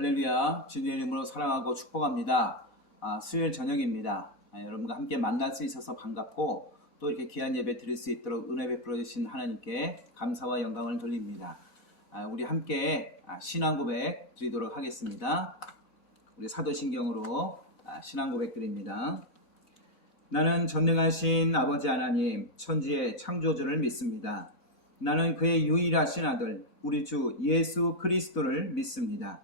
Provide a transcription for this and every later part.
할렐루야, 주님의 이름으로 사랑하고 축복합니다. 수요일 저녁입니다. 여러분과 함께 만날 수 있어서 반갑고 또 이렇게 귀한 예배 드릴 수 있도록 은혜 베풀어 주신 하나님께 감사와 영광을 돌립니다. 우리 함께 신앙 고백 드리도록 하겠습니다. 우리 사도신경으로 신앙 고백 드립니다. 나는 전능하신 아버지 하나님, 천지의 창조주를 믿습니다. 나는 그의 유일하신 아들, 우리 주 예수 그리스도를 믿습니다.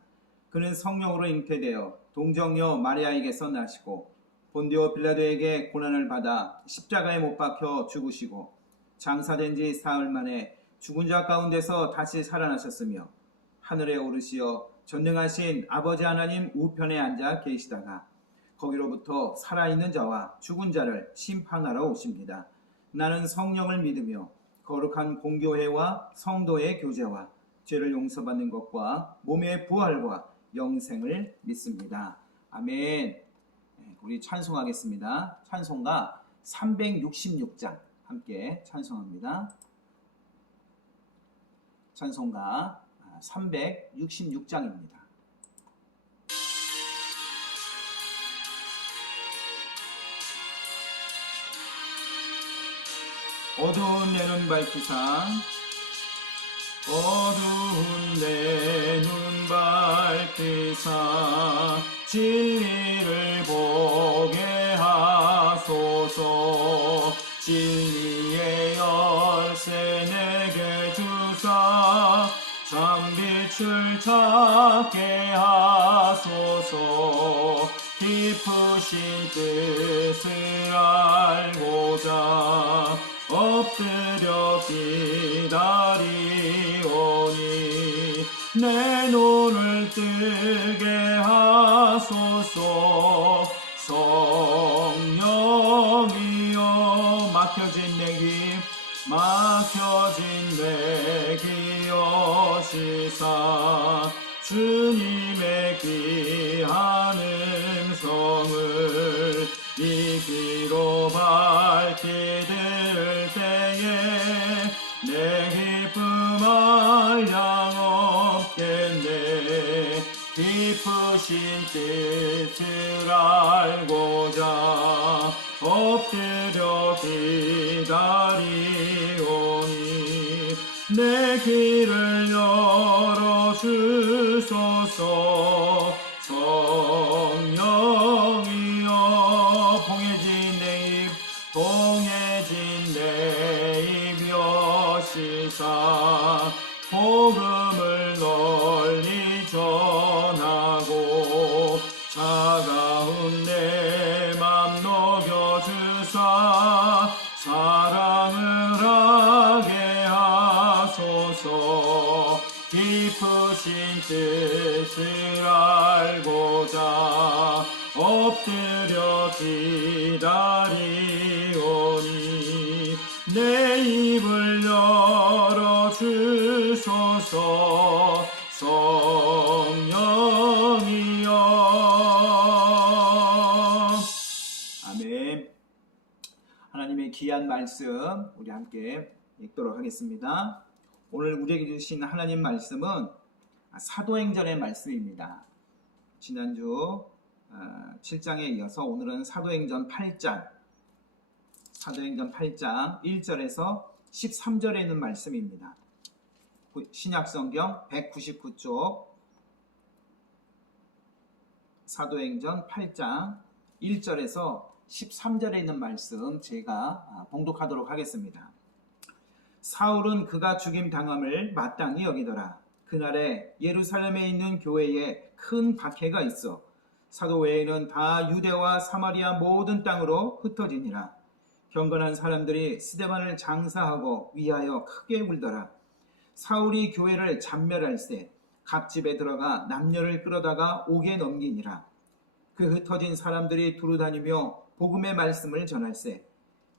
그는 성령으로 잉태되어 동정녀 마리아에게서 나시고 본디오 빌라도에게 고난을 받아 십자가에 못 박혀 죽으시고 장사된 지 사흘 만에 죽은 자 가운데서 다시 살아나셨으며 하늘에 오르시어 전능하신 아버지 하나님 우편에 앉아 계시다가 거기로부터 살아있는 자와 죽은 자를 심판하러 오십니다. 나는 성령을 믿으며 거룩한 공교회와 성도의 교제와 죄를 용서받는 것과 몸의 부활과 영생을 믿습니다. 아멘. 우리 찬송하겠습니다. 찬송가 366장 함께 찬송합니다. 찬송가 366장입니다. 어두운 내 눈 밝히사 어두운 내 눈 밝히사 진리를 보게 하소서. 진리의 열쇠 내게 주사 참빛을 찾게 하소서. 깊으신 뜻을 알고자 엎드려 기다리오니 내 눈을 뜨게 하소서. 성령이여 막혀진 내 기여시사 주님의 귀한 음성을 이 귀로 밝히 들을 때에 내 기쁨 한량없겠네. 깊으신 뜻을 알고자 엎드려 기다리오니 내 귀를 열어주소서. 성령이여 봉해진 내 입 여시사 복음을 널리 전하고 차가운 내 맘 녹여주사 사랑을 하게 하소서. 깊으신 뜻을 알고자 엎드려 기다리오니 내 입을 열어주소서. 성령이여. 아멘. 하나님의 귀한 말씀 우리 함께 읽도록 하겠습니다. 오늘 우리에게 주신 하나님 말씀은 사도행전의 말씀입니다. 지난주 7장에 이어서 오늘은 사도행전 8장 1절에서 13절에 있는 말씀입니다. 신약성경 199쪽 사도행전 8장 1절에서 13절에 있는 말씀 제가 봉독하도록 하겠습니다. 사울은 그가 죽임 당함을 마땅히 여기더라. 그날에 예루살렘에 있는 교회에 큰 박해가 있어 사도 외에는 다 유대와 사마리아 모든 땅으로 흩어지니라. 경건한 사람들이 스데반을 장사하고 위하여 크게 울더라. 사울이 교회를 잔멸할세 각 집에 들어가 남녀를 끌어다가 옥에 넘기니라. 그 흩어진 사람들이 두루다니며 복음의 말씀을 전할세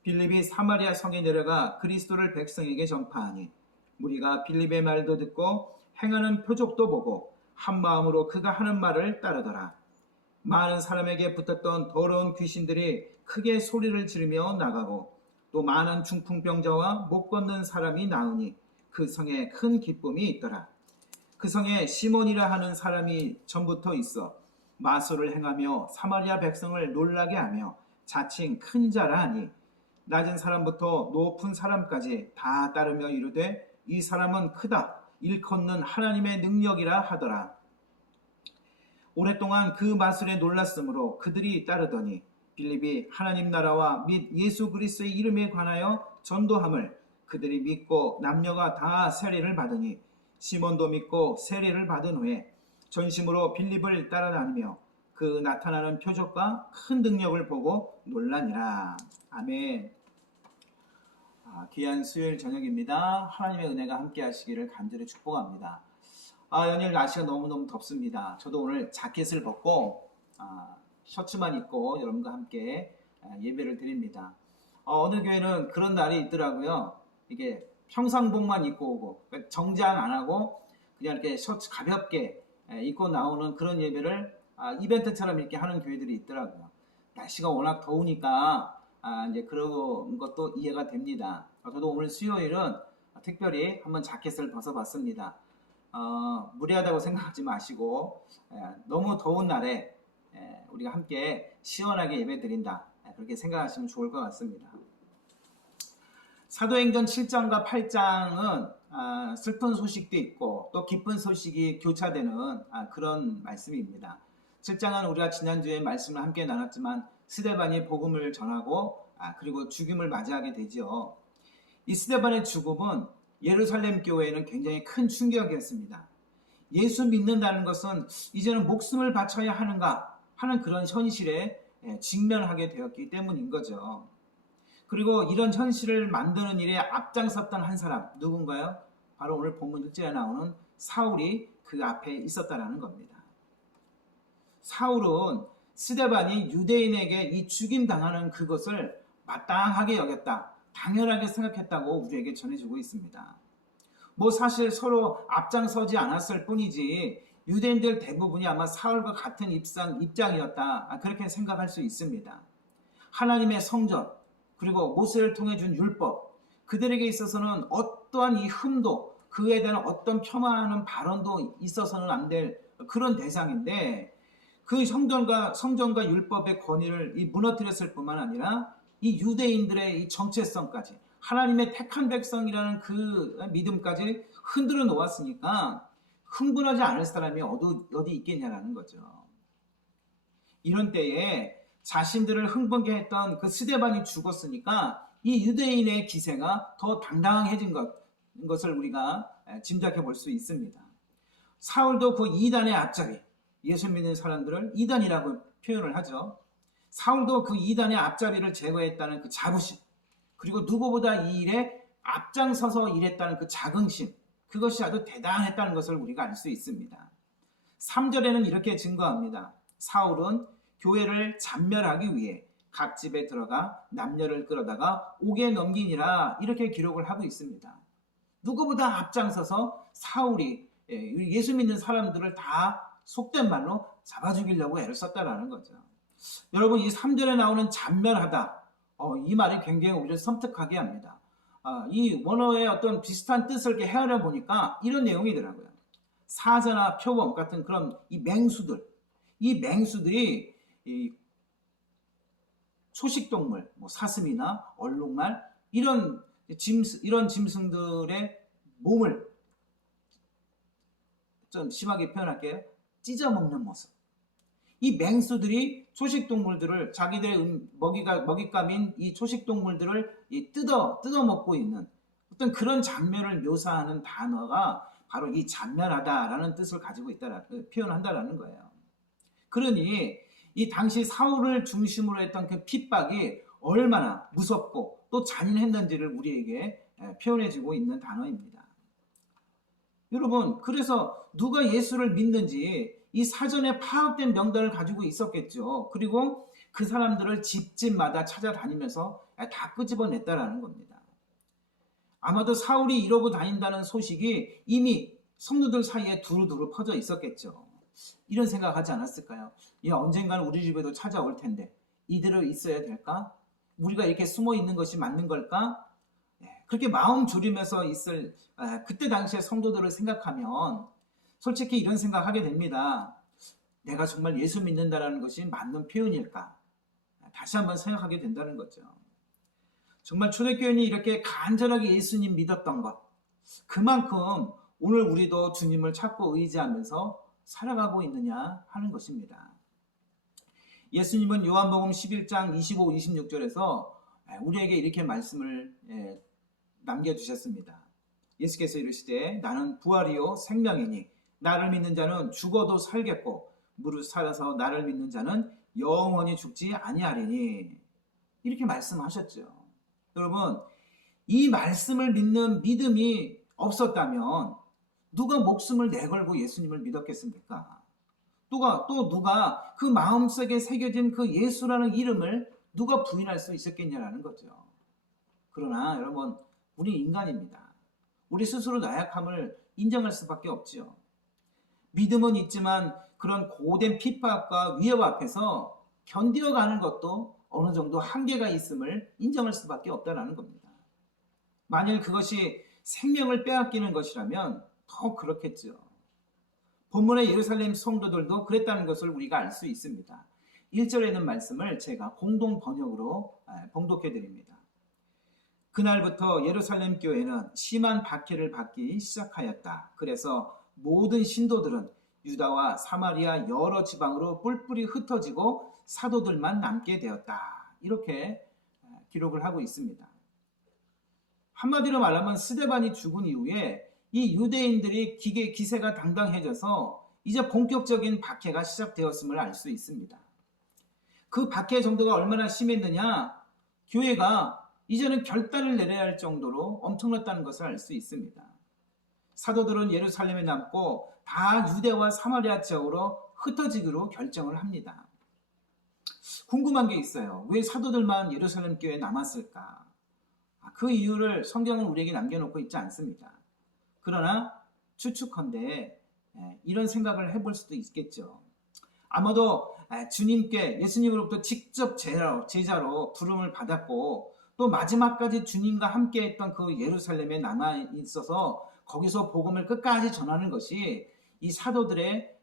빌립이 사마리아 성에 내려가 그리스도를 백성에게 전파하니 무리가 빌립의 말도 듣고 행하는 표적도 보고 한 마음으로 그가 하는 말을 따르더라. 많은 사람에게 붙었던 더러운 귀신들이 크게 소리를 지르며 나가고 또 많은 중풍병자와 못 걷는 사람이 나으니 그 성에 큰 기쁨이 있더라. 그 성에 시몬이라 하는 사람이 전부터 있어 마술을 행하며 사마리아 백성을 놀라게 하며 자칭 큰 자라 하니 낮은 사람부터 높은 사람까지 다 따르며 이르되 이 사람은 크다 일컫는 하나님의 능력이라 하더라. 오랫동안 그 마술에 놀랐으므로 그들이 따르더니 빌립이 하나님 나라와 및 예수 그리스도의 이름에 관하여 전도함을 그들이 믿고 남녀가 다 세례를 받으니 시몬도 믿고 세례를 받은 후에 전심으로 빌립을 따라다니며 그 나타나는 표적과 큰 능력을 보고 놀라니라. 아멘. 귀한 수요일 저녁입니다. 하나님의 은혜가 함께 하시기를 간절히 축복합니다. 연일 날씨가 너무너무 덥습니다. 저도 오늘 자켓을 벗고 셔츠만 입고 여러분과 함께 예배를 드립니다. 어느 교회는 그런 날이 있더라고요. 이게 평상복만 입고 오고 정장 안 하고 그냥 이렇게 셔츠 가볍게 입고 나오는 그런 예배를 이벤트처럼 이렇게 하는 교회들이 있더라고요. 날씨가 워낙 더우니까 이제 그런 것도 이해가 됩니다. 저도 오늘 수요일은 특별히 한번 자켓을 벗어봤습니다. 무리하다고 생각하지 마시고 너무 더운 날에 우리가 함께 시원하게 예배 드린다 그렇게 생각하시면 좋을 것 같습니다. 사도행전 7장과 8장은 슬픈 소식도 있고 또 기쁜 소식이 교차되는 그런 말씀입니다. 7장은 우리가 지난주에 말씀을 함께 나눴지만 스데반이 복음을 전하고 그리고 죽임을 맞이하게 되죠. 이 스데반의 죽음은 예루살렘 교회에는 굉장히 큰 충격이었습니다. 예수 믿는다는 것은 이제는 목숨을 바쳐야 하는가 하는 그런 현실에 직면하게 되었기 때문인 거죠. 그리고 이런 현실을 만드는 일에 앞장섰던 한 사람 누군가요? 바로 오늘 본문 6절에 나오는 사울이 그 앞에 있었다라는 겁니다. 사울은 스데반이 유대인에게 이 죽임당하는 그것을 마땅하게 여겼다, 당연하게 생각했다고 우리에게 전해주고 있습니다. 사실 서로 앞장서지 않았을 뿐이지 유대인들 대부분이 아마 사울과 같은 입장이었다 그렇게 생각할 수 있습니다. 하나님의 성전 그리고 모세를 통해 준 율법 그들에게 있어서는 어떠한 이 흠도 그에 대한 어떤 폄하하는 발언도 있어서는 안 될 그런 대상인데 그 성전과 율법의 권위를 무너뜨렸을 뿐만 아니라 이 유대인들의 이 정체성까지 하나님의 택한 백성이라는 그 믿음까지 흔들어 놓았으니까 흥분하지 않을 사람이 어디 있겠냐라는 거죠. 이런 때에 자신들을 흥분케 했던 그 스데반이 죽었으니까 이 유대인의 기세가 더 당당해진 것을 우리가 짐작해 볼 수 있습니다. 사울도 그 이단의 앞자리, 예수 믿는 사람들을 이단이라고 표현을 하죠. 사울도 그 이단의 앞자리를 제거했다는 그 자부심, 그리고 누구보다 이 일에 앞장서서 일했다는 그 자긍심, 그것이 아주 대단했다는 것을 우리가 알 수 있습니다. 3절에는 이렇게 증거합니다. 사울은 교회를 잔멸하기 위해 각 집에 들어가 남녀를 끌어다가 옥에 넘기니라 이렇게 기록을 하고 있습니다. 누구보다 앞장서서 사울이 예수 믿는 사람들을 다 속된 말로 잡아 죽이려고 애를 썼다라는 거죠. 여러분 이 3절에 나오는 잔멸하다 이 말이 굉장히 우리를 섬뜩하게 합니다. 이 원어의 어떤 비슷한 뜻을 이렇게 헤아려 보니까 이런 내용이더라고요. 사자나 표범 같은 그런 이 맹수들이 이 초식동물, 사슴이나 얼룩말 이런 짐승들의 몸을 좀 심하게 표현할게요. 찢어먹는 모습. 이 맹수들이 초식동물들을 자기들의 먹잇감인 이 초식동물들을 뜯어먹고 있는 어떤 그런 장면을 묘사하는 단어가 바로 이 잔멸하다라는 뜻을 가지고 표현한다라는 거예요. 그러니 이 당시 사울을 중심으로 했던 그 핍박이 얼마나 무섭고 또 잔인했는지를 우리에게 표현해주고 있는 단어입니다. 여러분 그래서 누가 예수를 믿는지 이 사전에 파악된 명단을 가지고 있었겠죠. 그리고 그 사람들을 집집마다 찾아다니면서 다 끄집어냈다라는 겁니다. 아마도 사울이 이러고 다닌다는 소식이 이미 성도들 사이에 두루두루 퍼져 있었겠죠. 이런 생각하지 않았을까요? 언젠가는 우리 집에도 찾아올 텐데 이대로 있어야 될까? 우리가 이렇게 숨어 있는 것이 맞는 걸까? 그렇게 마음 졸이면서 있을 그때 당시의 성도들을 생각하면 솔직히 이런 생각하게 됩니다. 내가 정말 예수 믿는다라는 것이 맞는 표현일까? 다시 한번 생각하게 된다는 거죠. 정말 초대교인이 이렇게 간절하게 예수님 믿었던 것, 그만큼 오늘 우리도 주님을 찾고 의지하면서 살아가고 있느냐 하는 것입니다. 예수님은 요한복음 11장 25, 26절에서 우리에게 이렇게 말씀을 남겨주셨습니다. 예수께서 이르시되 나는 부활이요 생명이니 나를 믿는 자는 죽어도 살겠고 무릇 살아서 나를 믿는 자는 영원히 죽지 아니하리니, 이렇게 말씀하셨죠. 여러분, 이 말씀을 믿는 믿음이 없었다면 누가 목숨을 내걸고 예수님을 믿었겠습니까? 누가 그 마음속에 새겨진 그 예수라는 이름을 누가 부인할 수 있었겠냐라는 거죠. 그러나 여러분, 우리 인간입니다. 우리 스스로 나약함을 인정할 수밖에 없죠. 믿음은 있지만 그런 고된 핍박과 위협 앞에서 견디어가는 것도 어느 정도 한계가 있음을 인정할 수밖에 없다는 겁니다. 만일 그것이 생명을 빼앗기는 것이라면 더 그렇겠죠. 본문의 예루살렘 성도들도 그랬다는 것을 우리가 알 수 있습니다. 1절에 있는 말씀을 제가 공동 번역으로 봉독해 드립니다. 그날부터 예루살렘 교회는 심한 박해를 받기 시작하였다. 그래서 모든 신도들은 유다와 사마리아 여러 지방으로 뿔뿔이 흩어지고 사도들만 남게 되었다. 이렇게 기록을 하고 있습니다. 한마디로 말하면 스데반이 죽은 이후에 이 유대인들이 기세가 당당해져서 이제 본격적인 박해가 시작되었음을 알 수 있습니다. 그 박해 정도가 얼마나 심했느냐, 교회가 이제는 결단을 내려야 할 정도로 엄청났다는 것을 알 수 있습니다. 사도들은 예루살렘에 남고 다 유대와 사마리아 지역으로 흩어지기로 결정을 합니다. 궁금한 게 있어요. 왜 사도들만 예루살렘 교회에 남았을까? 그 이유를 성경은 우리에게 남겨놓고 있지 않습니다. 그러나 추측컨대 이런 생각을 해볼 수도 있겠죠. 아마도 주님께 예수님으로부터 직접 제자로 부름을 받았고 또 마지막까지 주님과 함께 했던 그 예루살렘에 남아 있어서 거기서 복음을 끝까지 전하는 것이 이 사도들의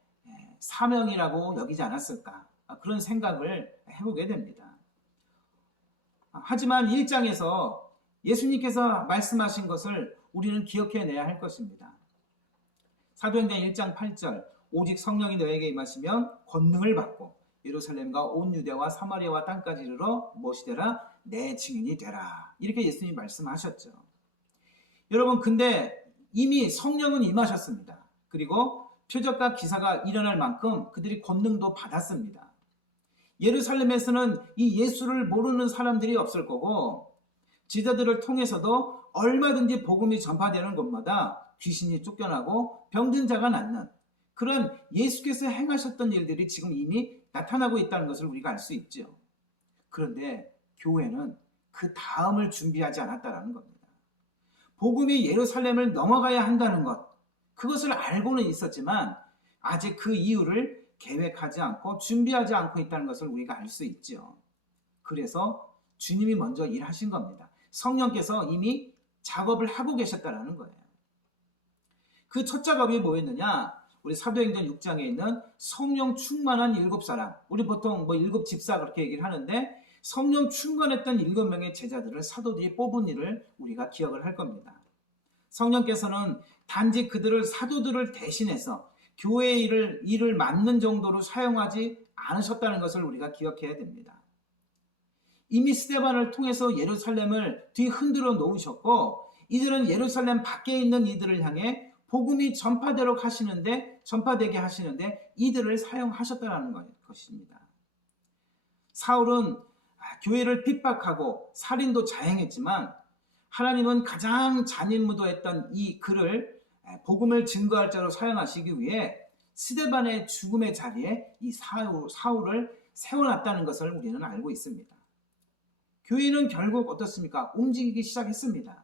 사명이라고 여기지 않았을까, 그런 생각을 해보게 됩니다. 하지만 1장에서 예수님께서 말씀하신 것을 우리는 기억해내야 할 것입니다. 사도행전 1장 8절, 오직 성령이 너에게 임하시면 권능을 받고 예루살렘과 온 유대와 사마리아와 땅까지 이르러 무엇이 되라? 내 증인이 되라. 이렇게 예수님이 말씀하셨죠. 여러분, 근데 이미 성령은 임하셨습니다. 그리고 표적과 기사가 일어날 만큼 그들이 권능도 받았습니다. 예루살렘에서는 이 예수를 모르는 사람들이 없을 거고 지도들을 통해서도 얼마든지 복음이 전파되는 곳마다 귀신이 쫓겨나고 병든 자가 낫는 그런 예수께서 행하셨던 일들이 지금 이미 나타나고 있다는 것을 우리가 알 수 있죠. 그런데 교회는 그 다음을 준비하지 않았다는 겁니다. 복음이 예루살렘을 넘어가야 한다는 것, 그것을 알고는 있었지만 아직 그 이유를 계획하지 않고 준비하지 않고 있다는 것을 우리가 알 수 있죠. 그래서 주님이 먼저 일하신 겁니다. 성령께서 이미 작업을 하고 계셨다는 거예요. 그 첫 작업이 뭐였느냐? 우리 사도행전 6장에 있는 성령 충만한 7사람, 우리 보통 일곱 집사 그렇게 얘기를 하는데 성령 충만했던 7명의 제자들을 사도들이 뽑은 일을 우리가 기억을 할 겁니다. 성령께서는 단지 그들을 사도들을 대신해서 교회의 일을 맡는 정도로 사용하지 않으셨다는 것을 우리가 기억해야 됩니다. 이미 스데반을 통해서 예루살렘을 뒤흔들어 놓으셨고 이제는 예루살렘 밖에 있는 이들을 향해 복음이 전파되게 하시는데 이들을 사용하셨다는 것입니다. 사울은 교회를 핍박하고 살인도 자행했지만 하나님은 가장 잔인무도했던 이 그를 복음을 증거할 자로 사용하시기 위해 스데반의 죽음의 자리에 이 사울을 세워놨다는 것을 우리는 알고 있습니다. 교회는 결국 어떻습니까? 움직이기 시작했습니다.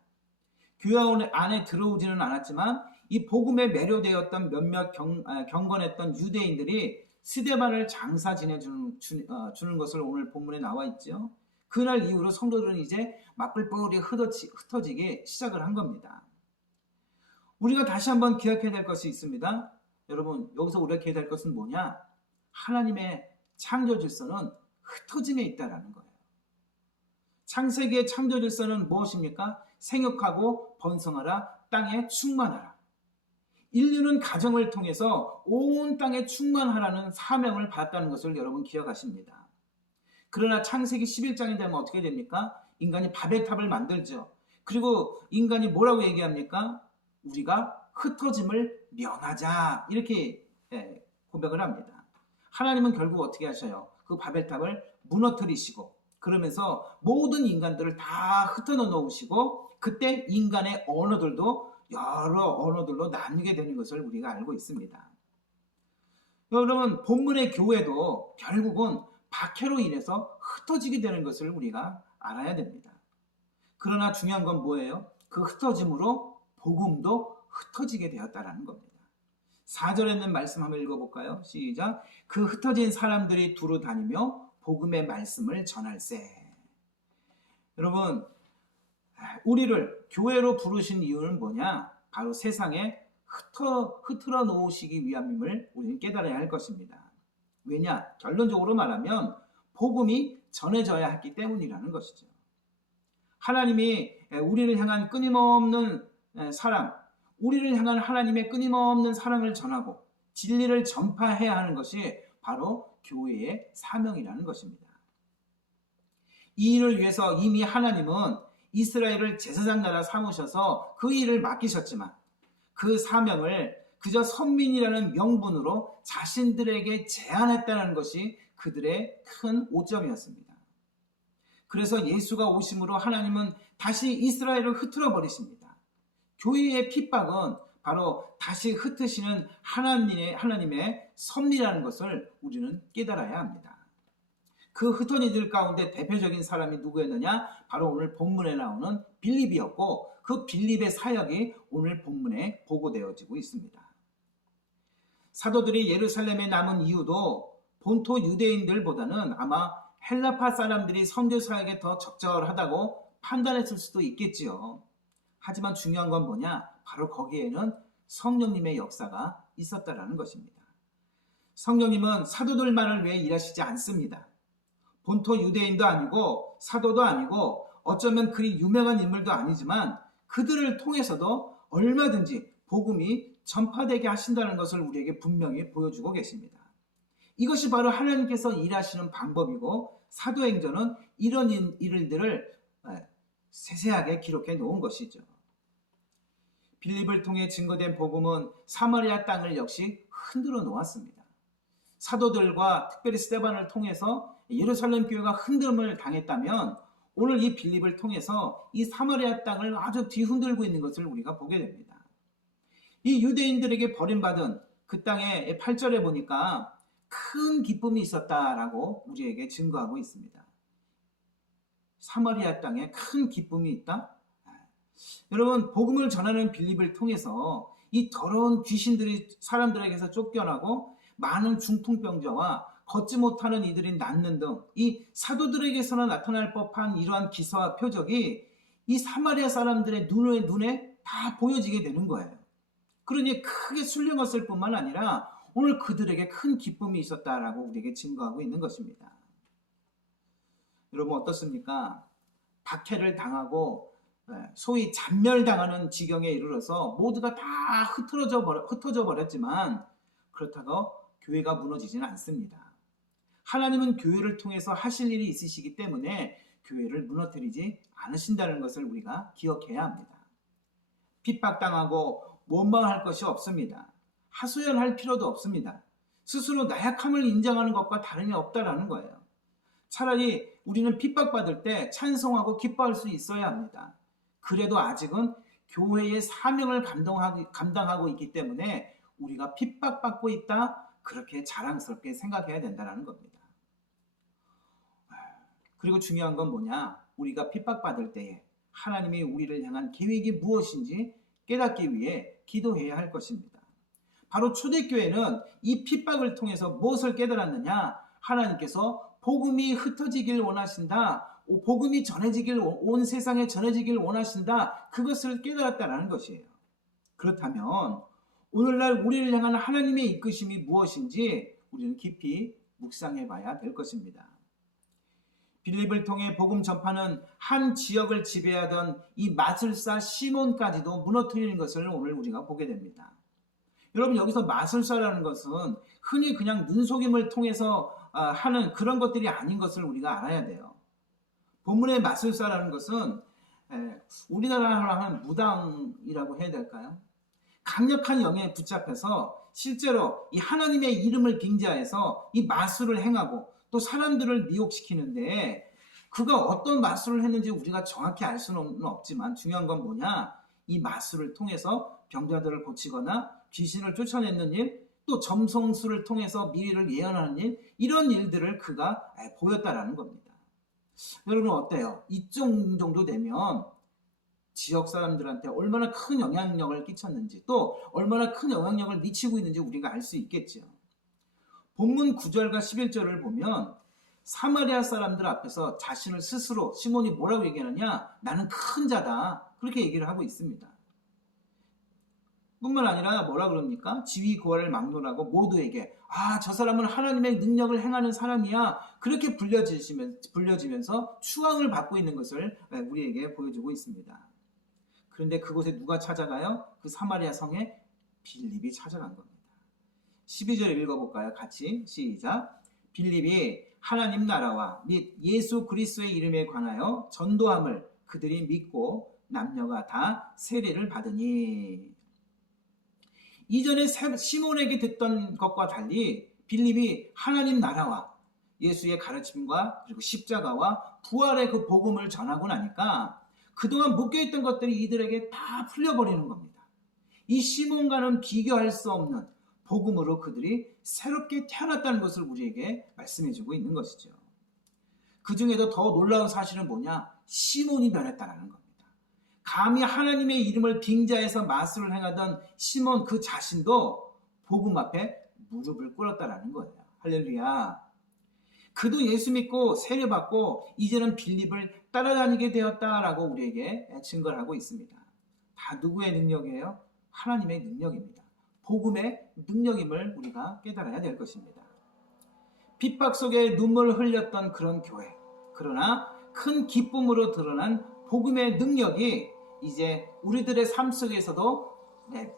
교회 안에 들어오지는 않았지만 이 복음에 매료되었던 몇몇 경건했던 유대인들이 스데반을 장사 지내주는 것을 오늘 본문에 나와 있죠. 그날 이후로 성도들은 이제 맞불불이 흩어지기 시작을 한 겁니다. 우리가 다시 한번 기억해야 될 것이 있습니다. 여러분 여기서 우리가 기억해야 될 것은 뭐냐? 하나님의 창조 질서는 흩어짐에 있다라는 거예요. 창세기의 창조 질서는 무엇입니까? 생육하고 번성하라, 땅에 충만하라. 인류는 가정을 통해서 온 땅에 충만하라는 사명을 받았다는 것을 여러분 기억하십니다. 그러나 창세기 11장이 되면 어떻게 됩니까? 인간이 바벨탑을 만들죠. 그리고 인간이 뭐라고 얘기합니까? 우리가 흩어짐을 면하자, 이렇게 고백을 합니다. 하나님은 결국 어떻게 하셔요? 그 바벨탑을 무너뜨리시고 그러면서 모든 인간들을 다 흩어져 놓으시고 그때 인간의 언어들도 여러 언어들로 나뉘게 되는 것을 우리가 알고 있습니다. 여러분 본문의 교회도 결국은 박해로 인해서 흩어지게 되는 것을 우리가 알아야 됩니다. 그러나 중요한 건 뭐예요? 그 흩어짐으로 복음도 흩어지게 되었다라는 겁니다. 4절에 있는 말씀 한번 읽어볼까요? 시작. 그 흩어진 사람들이 두루 다니며 복음의 말씀을 전할세. 여러분 우리를 교회로 부르신 이유는 뭐냐? 바로 세상에 흩어러 놓으시기 위함임을 우리는 깨달아야 할 것입니다. 왜냐? 결론적으로 말하면 복음이 전해져야 했기 때문이라는 것이죠. 하나님이 우리를 향한 끊임없는 사랑, 우리를 향한 하나님의 끊임없는 사랑을 전하고 진리를 전파해야 하는 것이 바로 교회의 사명이라는 것입니다. 이 일을 위해서 이미 하나님은 이스라엘을 제사장 나라 삼으셔서 그 일을 맡기셨지만 그 사명을 그저 선민이라는 명분으로 자신들에게 제한했다는 것이 그들의 큰 오점이었습니다. 그래서 예수가 오심으로 하나님은 다시 이스라엘을 흩어져 버리십니다. 교회의 핍박은 바로 다시 흩으시는 하나님의 섭리라는 것을 우리는 깨달아야 합니다. 그 흩어진 가운데 대표적인 사람이 누구였느냐? 바로 오늘 본문에 나오는 빌립이었고 그 빌립의 사역이 오늘 본문에 보고되어지고 있습니다. 사도들이 예루살렘에 남은 이유도 본토 유대인들보다는 아마 헬라파 사람들이 선교 사역에 더 적절하다고 판단했을 수도 있겠지요. 하지만 중요한 건 뭐냐? 바로 거기에는 성령님의 역사가 있었다라는 것입니다. 성령님은 사도들만을 위해 일하시지 않습니다. 본토 유대인도 아니고 사도도 아니고 어쩌면 그리 유명한 인물도 아니지만 그들을 통해서도 얼마든지 복음이 전파되게 하신다는 것을 우리에게 분명히 보여주고 계십니다. 이것이 바로 하나님께서 일하시는 방법이고 사도행전은 이런 일들을 세세하게 기록해 놓은 것이죠. 빌립을 통해 증거된 복음은 사마리아 땅을 역시 흔들어 놓았습니다. 사도들과 특별히 스데반을 통해서 예루살렘 교회가 흔들림을 당했다면 오늘 이 빌립을 통해서 이 사마리아 땅을 아주 뒤흔들고 있는 것을 우리가 보게 됩니다. 이 유대인들에게 버림받은 그 땅의 8절에 보니까 큰 기쁨이 있었다라고 우리에게 증거하고 있습니다. 사마리아 땅에 큰 기쁨이 있다? 여러분 복음을 전하는 빌립을 통해서 이 더러운 귀신들이 사람들에게서 쫓겨나고 많은 중풍병자와 걷지 못하는 이들이 낫는 등 이 사도들에게서는 나타날 법한 이러한 기사와 표적이 이 사마리아 사람들의 눈에 다 보여지게 되는 거예요. 그러니 크게 술림었을 뿐만 아니라 오늘 그들에게 큰 기쁨이 있었다라고 우리에게 증거하고 있는 것입니다. 여러분 어떻습니까? 박해를 당하고 소위 잔멸당하는 지경에 이르러서 모두가 다 흩어져 버렸지만 그렇다고 교회가 무너지지는 않습니다. 하나님은 교회를 통해서 하실 일이 있으시기 때문에 교회를 무너뜨리지 않으신다는 것을 우리가 기억해야 합니다. 핍박당하고 원망할 것이 없습니다. 하소연할 필요도 없습니다. 스스로 나약함을 인정하는 것과 다름이 없다라는 거예요. 차라리 우리는 핍박받을 때 찬송하고 기뻐할 수 있어야 합니다. 그래도 아직은 교회의 사명을 감당하고 있기 때문에 우리가 핍박받고 있다, 그렇게 자랑스럽게 생각해야 된다는 겁니다. 그리고 중요한 건 뭐냐? 우리가 핍박받을 때에 하나님이 우리를 향한 계획이 무엇인지 깨닫기 위해 기도해야 할 것입니다. 바로 초대교회는 이 핍박을 통해서 무엇을 깨달았느냐? 하나님께서 복음이 흩어지길 원하신다. 복음이 전해지길, 온 세상에 전해지길 원하신다. 그것을 깨달았다는 것이에요. 그렇다면 오늘날 우리를 향한 하나님의 이끄심이 무엇인지 우리는 깊이 묵상해 봐야 될 것입니다. 빌립을 통해 복음 전파는 한 지역을 지배하던 이 마술사 시몬까지도 무너뜨리는 것을 오늘 우리가 보게 됩니다. 여러분, 여기서 마술사라는 것은 흔히 그냥 눈속임을 통해서 하는 그런 것들이 아닌 것을 우리가 알아야 돼요. 본문의 마술사라는 것은 우리나라로 하면 무당이라고 해야 될까요? 강력한 영에 붙잡혀서 실제로 이 하나님의 이름을 빙자해서 이 마술을 행하고 또 사람들을 미혹시키는데, 그가 어떤 마술을 했는지 우리가 정확히 알 수는 없지만 중요한 건 뭐냐? 이 마술을 통해서 병자들을 고치거나 귀신을 쫓아내는 일, 또 점성술을 통해서 미래를 예언하는 일, 이런 일들을 그가 보였다라는 겁니다. 여러분 어때요? 이쪽 정도 되면 지역 사람들한테 얼마나 큰 영향력을 끼쳤는지, 또 얼마나 큰 영향력을 미치고 있는지 우리가 알 수 있겠죠. 본문 9절과 11절을 보면 사마리아 사람들 앞에서 자신을 스스로 시몬이 뭐라고 얘기하느냐? 나는 큰 자다, 그렇게 얘기를 하고 있습니다. 뿐만 아니라 뭐라 그럽니까? 지위 고하를 막론하고 모두에게 저 사람은 하나님의 능력을 행하는 사람이야, 그렇게 불려지면서 추앙을 받고 있는 것을 우리에게 보여주고 있습니다. 그런데 그곳에 누가 찾아가요? 그 사마리아 성에 빌립이 찾아간 겁니다. 12절 읽어볼까요? 같이 시작. 빌립이 하나님 나라와 및 예수 그리스도의 이름에 관하여 전도함을 그들이 믿고 남녀가 다 세례를 받으니. 이전에 시몬에게 듣던 것과 달리 빌립이 하나님 나라와 예수의 가르침과 그리고 십자가와 부활의 그 복음을 전하고 나니까 그동안 묶여있던 것들이 이들에게 다 풀려버리는 겁니다. 이 시몬과는 비교할 수 없는 복음으로 그들이 새롭게 태어났다는 것을 우리에게 말씀해주고 있는 것이죠. 그 중에도 더 놀라운 사실은 뭐냐? 시몬이 변했다는 겁니다. 감히 하나님의 이름을 빙자해서 마술을 행하던 시몬 그 자신도 복음 앞에 무릎을 꿇었다는 거예요. 할렐루야. 그도 예수 믿고 세례받고 이제는 빌립을 따라다니게 되었다라고 우리에게 증거를 하고 있습니다. 다 누구의 능력이에요? 하나님의 능력입니다. 복음의 능력임을 우리가 깨달아야 될 것입니다. 핍박 속에 눈물을 흘렸던 그런 교회, 그러나 큰 기쁨으로 드러난 복음의 능력이 이제 우리들의 삶 속에서도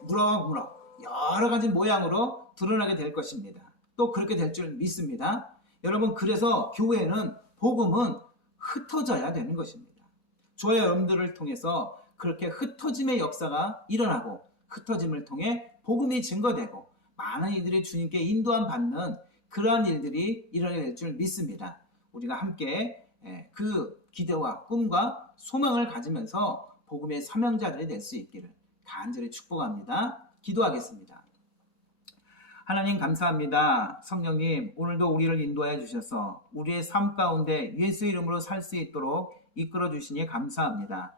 무럭무럭 여러 가지 모양으로 드러나게 될 것입니다. 또 그렇게 될 줄 믿습니다. 여러분, 그래서 교회는, 복음은 흩어져야 되는 것입니다. 저와 여러분들을 통해서 그렇게 흩어짐의 역사가 일어나고 흩어짐을 통해 복음이 증거되고 많은 이들이 주님께 인도함 받는 그러한 일들이 일어나게 될 줄 믿습니다. 우리가 함께 그 기대와 꿈과 소망을 가지면서 복음의 사명자들이 될 수 있기를 간절히 축복합니다. 기도하겠습니다. 하나님 감사합니다. 성령님, 오늘도 우리를 인도하여 주셔서 우리의 삶 가운데 예수 이름으로 살 수 있도록 이끌어 주시니 감사합니다.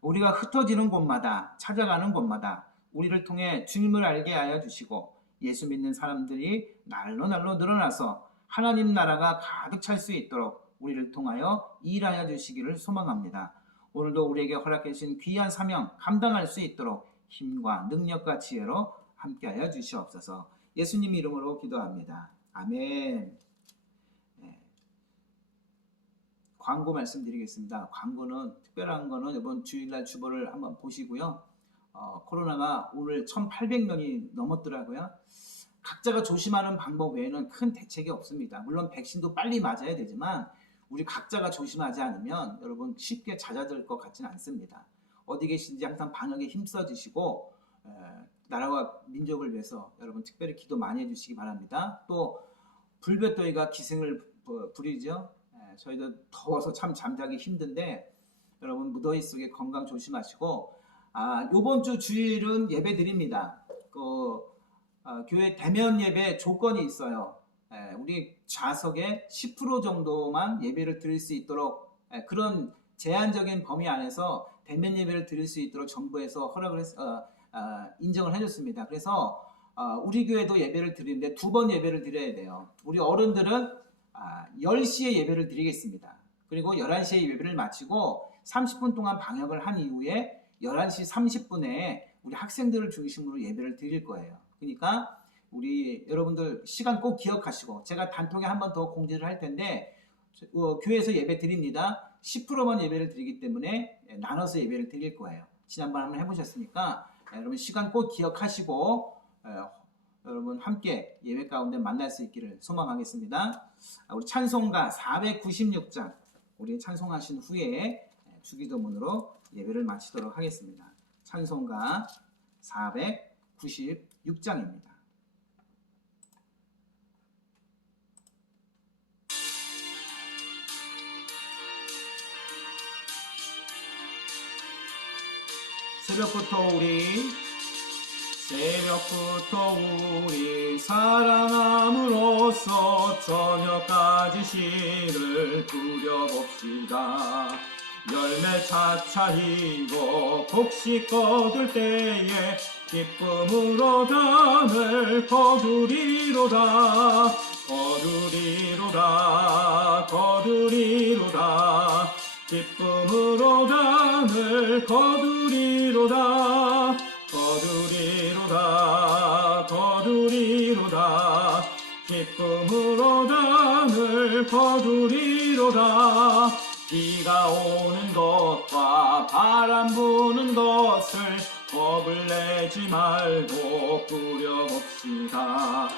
우리가 흩어지는 곳마다, 찾아가는 곳마다 우리를 통해 주님을 알게 하여 주시고 예수 믿는 사람들이 날로 늘어나서 하나님 나라가 가득 찰 수 있도록 우리를 통하여 일하여 주시기를 소망합니다. 오늘도 우리에게 허락해 주신 귀한 사명 감당할 수 있도록 힘과 능력과 지혜로 함께하여 주시옵소서. 예수님 이름으로 기도합니다. 아멘. 광고 말씀드리겠습니다. 광고는 특별한 거는 이번 주일날 주보를 한번 보시고요. 코로나가 오늘 1,800명이 넘었더라고요. 각자가 조심하는 방법 외에는 큰 대책이 없습니다. 물론 백신도 빨리 맞아야 되지만 우리 각자가 조심하지 않으면 여러분 쉽게 잦아들 것 같지는 않습니다. 어디 계신지 항상 방역에 힘써 주시고 나라와 민족을 위해서 여러분 특별히 기도 많이 해주시기 바랍니다. 또 불볕더위가 기승을 부리죠. 저희도 더워서 참 잠자기 힘든데 여러분 무더위 속에 건강 조심하시고 요번 주 주일은 예배 드립니다. 교회 대면 예배 조건이 있어요. 우리 좌석의 10% 정도만 예배를 드릴 수 있도록 그런 제한적인 범위 안에서 대면 예배를 드릴 수 있도록 정부에서 인정을 해줬습니다. 그래서 우리 교회도 예배를 드리는데 2번 예배를 드려야 돼요. 우리 어른들은 10시에 예배를 드리겠습니다. 그리고 11시에 예배를 마치고 30분 동안 방역을 한 이후에 11시 30분에 우리 학생들을 중심으로 예배를 드릴 거예요. 그러니까 우리 여러분들 시간 꼭 기억하시고, 제가 단톡에 한 번 더 공지를 할 텐데 교회에서 예배 드립니다. 10%만 예배를 드리기 때문에 나눠서 예배를 드릴 거예요. 지난번 한번 해보셨으니까 여러분 시간 꼭 기억하시고 여러분 함께 예배 가운데 만날 수 있기를 소망하겠습니다. 우리 찬송가 496장 우리 찬송하신 후에 주기도문으로 예배를 마치도록 하겠습니다. 찬송가 496장입니다. 새벽부터 우리 사랑함으로써 저녁까지 시를 부려봅시다. 열매 차차이고 곡식 거둘 때에 기쁨으로 담을 거두리로다. 기쁨으로 담을 거두리로다. 기쁨으로 담을 거두리로다. 비가 오는 것과 바람 부는 것을 겁을 내지 말고 뿌려봅시다.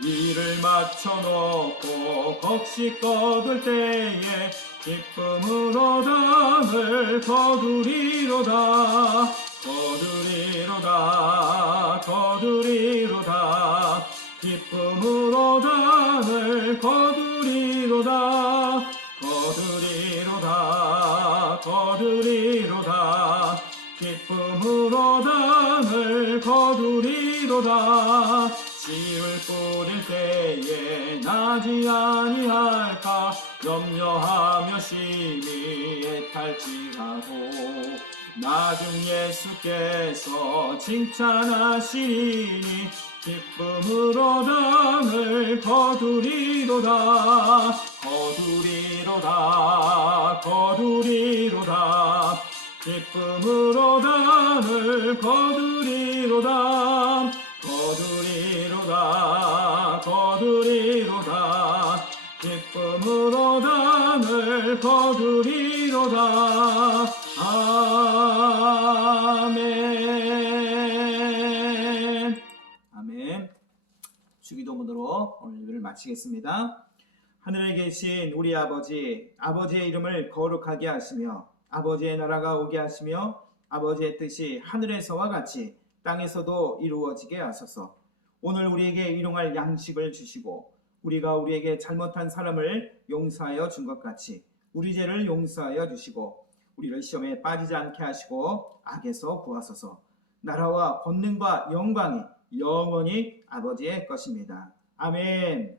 일을 마쳐놓고 곡식 거둘 때에 기쁨으로 담을 거두리로다. 기쁨으로 담을 거두리로다. 기쁨으로 담을 거두리로다. 씨를 뿌릴 때에 나지 아니할까 염려하며 심히 애탈지하고 나중 예수께서 칭찬하시니 기쁨으로 담을 거두리로다. 기쁨으로 담을 거두리로다. 기쁨으로 담을 거두리로다. 아멘. 아멘. 주기도문으로 오늘 예배를 마치겠습니다. 하늘에 계신 우리 아버지, 아버지의 이름을 거룩하게 하시며 아버지의 나라가 오게 하시며 아버지의 뜻이 하늘에서와 같이 땅에서도 이루어지게 하소서. 오늘 우리에게 일용할 양식을 주시고 우리가 우리에게 잘못한 사람을 용서하여 준 것 같이 우리 죄를 용서하여 주시고 우리를 시험에 빠지지 않게 하시고 악에서 구하소서. 나라와 권능과 영광이 영원히 아버지의 것입니다. 아멘.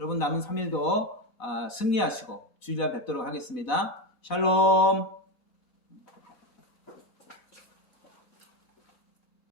여러분 남은 3일도 승리하시고 주일날 뵙도록 하겠습니다. 샬롬.